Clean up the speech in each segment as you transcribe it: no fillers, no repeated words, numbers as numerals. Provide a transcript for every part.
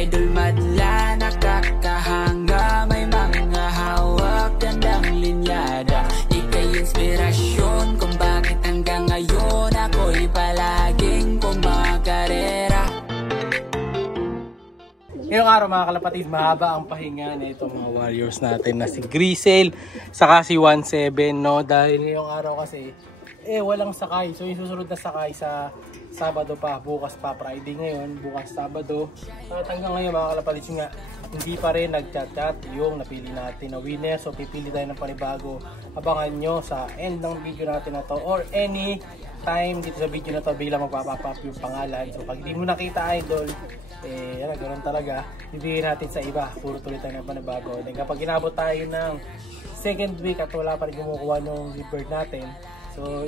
idol madla, nakakahanga, may mga hawak, gandang linyada. Ika'y inspirasyon kung bakit hanggang ngayon ako'y palaging kumakarera. Ngayong araw mga kalapatid, mahaba ang pahinga na itong mga warriors natin na si Grisel saka si 17, no? Dahil ngayong araw kasi walang sakay. So yung susunod na sakay sa Sabado pa, bukas pa Friday ngayon, bukas Sabado. At hanggang ngayon mga kalapatid nga, hindi pa rin nag-chat-chat yung napili natin na winner. So pipili tayo ng panibago. Abangan nyo sa end ng video natin na to or any time dito sa video na to, bigla magpapapap yung pangalan. So pag hindi mo nakita idol, yan, ganoon talaga, bibigyan natin sa iba, puro tuloy tayo ng panibago. Then kapag inabot tayo ng second week at wala pa rin kumukuha ng gift natin, so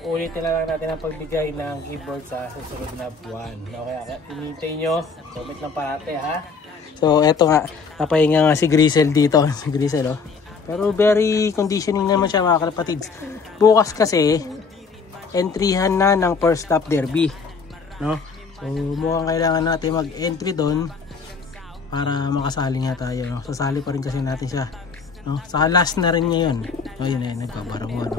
ulitin na lang natin ang pagbigay ng gift sa susunod na buwan. Okay, hinihintay nyo, comment lang parate ha. So eto nga, napahinga nga si Grisel dito, si Grisel pero very conditioning naman siya mga kalapatids. Bukas kasi entryhan na ng first stop derby, no? So mukhang kailangan natin mag-entry doon para makasali nga tayo, no? Sasali pa rin kasi natin siya, no? Saka last na rin niya yun. So yun na yun, nagpaparangon,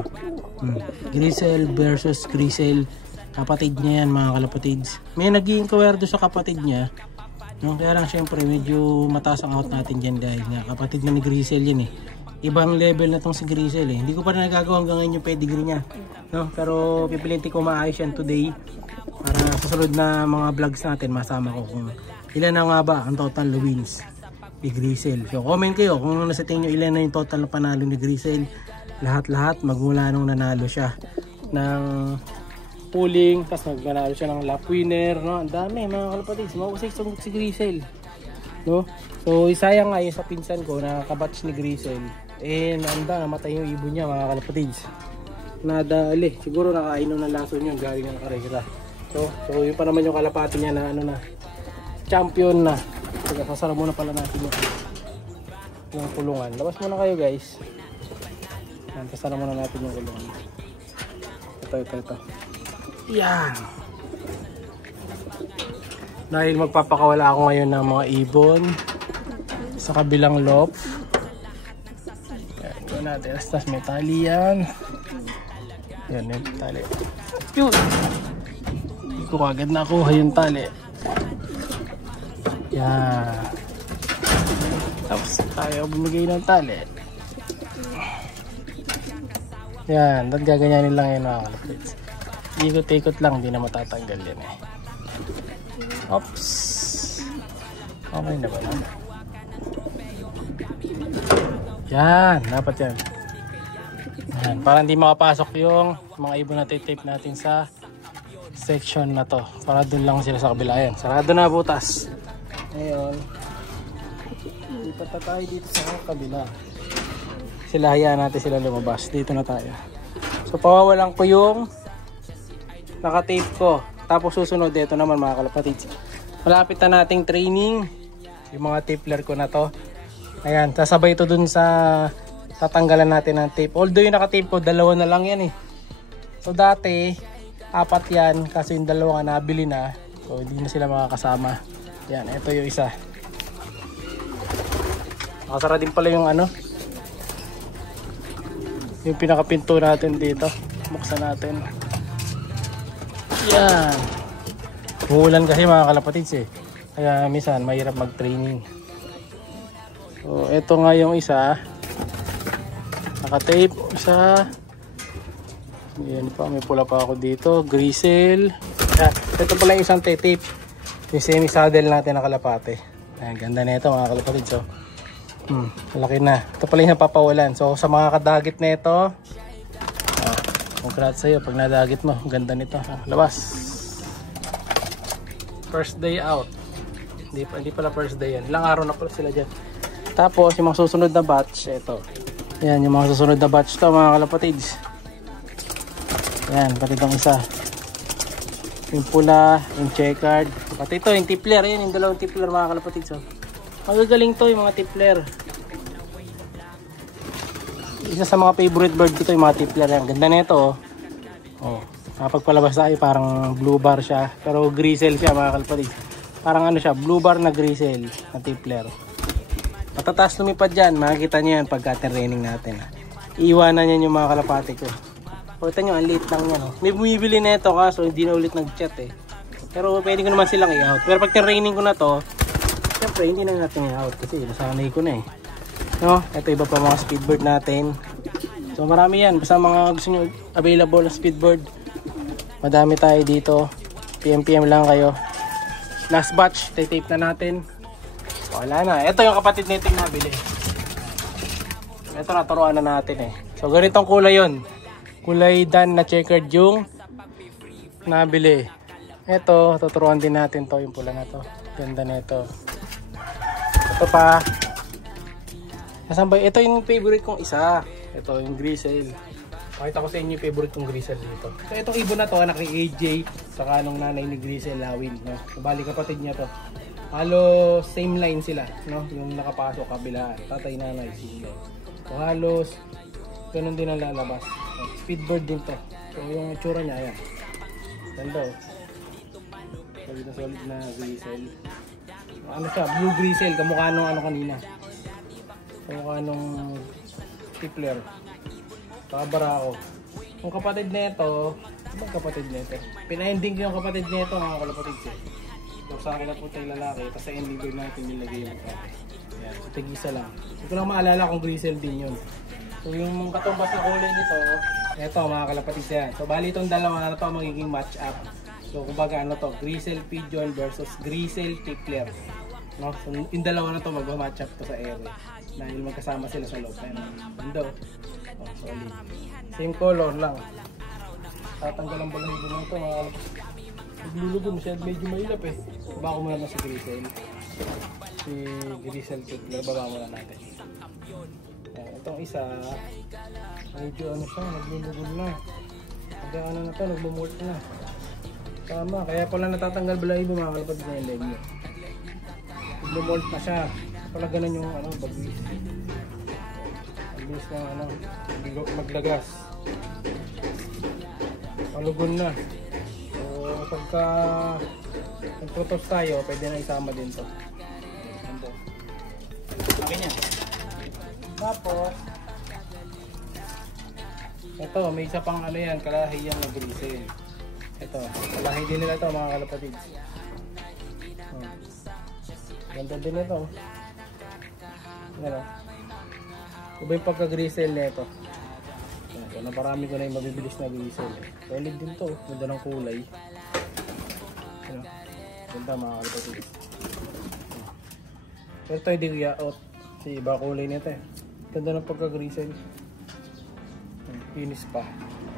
no? Grisel versus Grisel, kapatid niya yan mga kalapatids. May nag-i-inquire doon sa kapatid niya, no? Kaya lang syempre medyo mataas ang out natin dyan dahil nga kapatid na ni Grisel yan ibang level na tong si Grisel Hindi ko pa rin nagagawa hanggang ngayon yung pedigree niya, no? Pero pipilitin ko maayos yan today para sa sunod na mga vlogs natin masama ko kung ilan na nga ba ang total wins ni Grisel. So comment kayo kung nasa tingin nyo ilan na yung total na panalo ni Grisel. Lahat magmula nung nanalo siya ng pooling, tapos nanalo siya ng lap winner, no? Ang dami mga kalapatids, mausay si Grisel, no? So isayang nga yun sa pinsan ko na kabatch ni Grisel, namatay yung ibon niya mga kalapatids. Nadali, siguro nakainom ng lason yun galing ng karera. So yun pa naman yung kalapati niya na na champion na. Sige, sasara muna pala natin yung kulungan. Labas muna kayo guys. Yan, sasara muna natin yung kulungan. Ito. Yan. Dahil magpapakawala ako ngayon ng mga ibon sa kabilang loft. Yan, yun natin. Tapos may tali yan. Yan, yung tali. Yun! Hindi ko agad nakuha yung tali. Yan. Tapos tayo bumigay ng tali. Yan, gaganyanin lang yun mga kalapits. Ikot-ikot lang, hindi na matatanggal yan Oops. Okay na ba na? Yan, dapat yan. Yan, para hindi makapasok yung mga ibon na tape natin sa section na to. Para dun lang sila sa kabila. Yan, sarado na butas. Ngayon, lipat na tayo dito sa kabila. Sila, hayaan natin sila lumabas. Dito na tayo. So pawawalan ko yung naka-tape ko. Tapos susunod dito naman mga kalapatids. Malapit na nating training. Yung mga tapler ko na to. Ayan, sasabay ito dun sa tatanggalan natin ng tape. Although yung naka-tape ko, dalawa na lang yan So dati, 4 yan. Kasi yung dalawa nga nabili na. So hindi na sila makakasama. Yan, ito yung isa. Nakasara din pala yung yung pinakapinto natin dito. Buksan natin. Yan. Uulan kasi mga kalapatids Kaya minsan mahirap mag-training. So ito nga yung isa. Naka-tape. Isa. Yan pa. May pula pa ako dito. Grisel. Ito pala yung isang tape. Yung semi-saddle natin na kalapate. Ayan, ganda na ito mga kalapatids malaki na. Ito pala yung napapawalan. So sa mga kadagit na ito, congrats sa'yo pag nadagit mo. Ganda nito. Labas. First day out. Hindi pala first day yan. Ilang araw na pala sila dyan. Tapos yung mga susunod na batch, ito. Yan yung mga susunod na batch to mga kalapatids. Yan, pati itong isa. Yung pula, yung checkered. Pati ito, yung tipler. Yan, yung dalawang tipler mga kalapatids. Magagaling to yung mga tipler. Isa sa mga favorite bird ko to yung mga tipler. Yan, ganda na ito. Kapag palabas tayo, parang blue bar siya. Pero Grisel siya mga kalapatids. Parang ano siya, blue bar na gristle na tipler. Patataas lumipad dyan, makikita nyo yan pagka training natin. Iiwanan yan yung mga kalapati ko. Pakita nyo, ang liit lang yan. May bumibili na ito kaso hindi na ulit nag-chat eh. Pero pwede ko naman silang i-out. Pero pag training ko na to, siyempre hindi na natin i-out kasi nasanay ko na eh. No? Ito iba pa mga speedboard natin. So marami yan. Basta mga gusto nyo available na speedboard. Madami tayo dito. PM lang kayo. Last batch, tape na natin. Wala na. Ito yung kapatid nating nabili. Ito naturuan na natin eh. So ganitong kulay yon. Kulay dan na checkered yung nabili. Ito, tuturuan din natin to. Yung pula na to. Ganda na ito. Ito pa. Ito yung favorite kong isa. Ito yung gristle. Pakita ko sa inyo yung favorite kong gristle dito. So itong ibon na to, anak ni AJ. Saka nung nanay ni Gristle, Lawin. No? Bali kapatid niya to. Halos same line sila. No? Yung nakapasok kabilaan. Tatay, nanay, sila. So halos ganun din ang lalabas. Speedbird din to. So yung itsura niya, ayan. Ganda oh. Solid na gristle. Ano siya? Blue gristle. Kamukha nung ano kanina. Kamukha nung tipler. Kabara ako. Yung kapatid nito, ano kapatid nito? Pina-ending ko yung kapatid nito, mga kalapatid ko. So sa akin na po tayo lalaki, tapos sa ending ko natin nilagay yung kapatid. Ayan, so tig-isa lang. Hindi ko lang maalala kung gristle din yun. So yung katumbas na kulay nito, ito mga kalapatid yan. So bali itong dalawa na ito magiging match up. So kumbaga ano to, gristle pigeon versus gristle tipler. No? So yung dalawa na to mag-match up to sa area. Dahil magkasama sila sa loob. Ayan, ganda oh. Oh, solid. Same color lang. Tatanggal ang balahibo ng ito. Naglulugon siya. Medyo mailap eh. Baba ko muna na si Gristle. Si Gristle tipler. Baba muna natin. Itong isa. Medyo ano siya. Naglulugon na. Hanggang ano na ito. Naglumult na. Tama. Kaya pala natatanggal balahibo mga kalapad na yung leg niya. Naglumult na siya. Pala ganun yung ano, bagwis. Bagwis na ano, maglagas. Malugon na. So pagka nagprotos tayo, pwede na isama din to. Ganyan. Tapos ito, may isa pang ano yan, kalahi yan na gristle. Ito, kalahi din nila ito mga kalapatid. Ganda din ito. Ano? Iba yung pagka-gristle nito. So, naparami ko na yung mabibilis na gristle. Solid din to. Ganda ng kulay. Ano? Ganda mga kalapatid. Pero ito hindi i-out. Kasi iba kulay nito eh. Ganda ng pagka-gristle. Finish pa.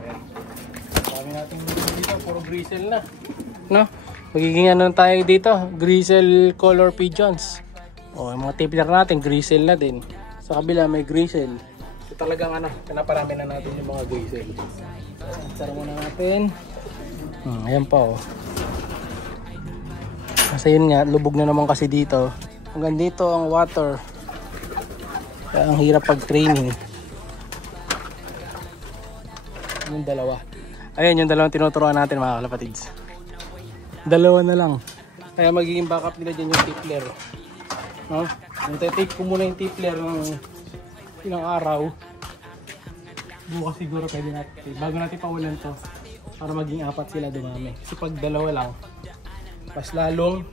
Ayan. Marami natin dito. Puro gristle na. No? Magiging ano tayo dito. Gristle color pigeons. O, yung mga tipler natin, gristle na din. Sa kabila may gristle. So talagang ano, pinaparami na natin yung mga gristle. Sara muna natin. Ayan pa oh. Kasi yun nga, lubog na naman kasi dito. Hanggang dito ang water. Kaya ang hirap pag-training. Yung dalawa. Ayan yung dalawang tinuturuan natin mga kalapatids. Dalawa na lang. Kaya magiging backup nila dyan yung tipler. No? Tape ko muna yung tipler ng ilang araw. Bukas siguro pwede natin. Bago natin paulan to. Para maging apat sila dumami. Kasi pag dalawa lang, mas lalong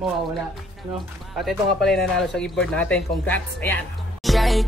mawawala. No? At ito nga pala yung nanalo sa gift board natin. Congrats! Ayan! Siya'y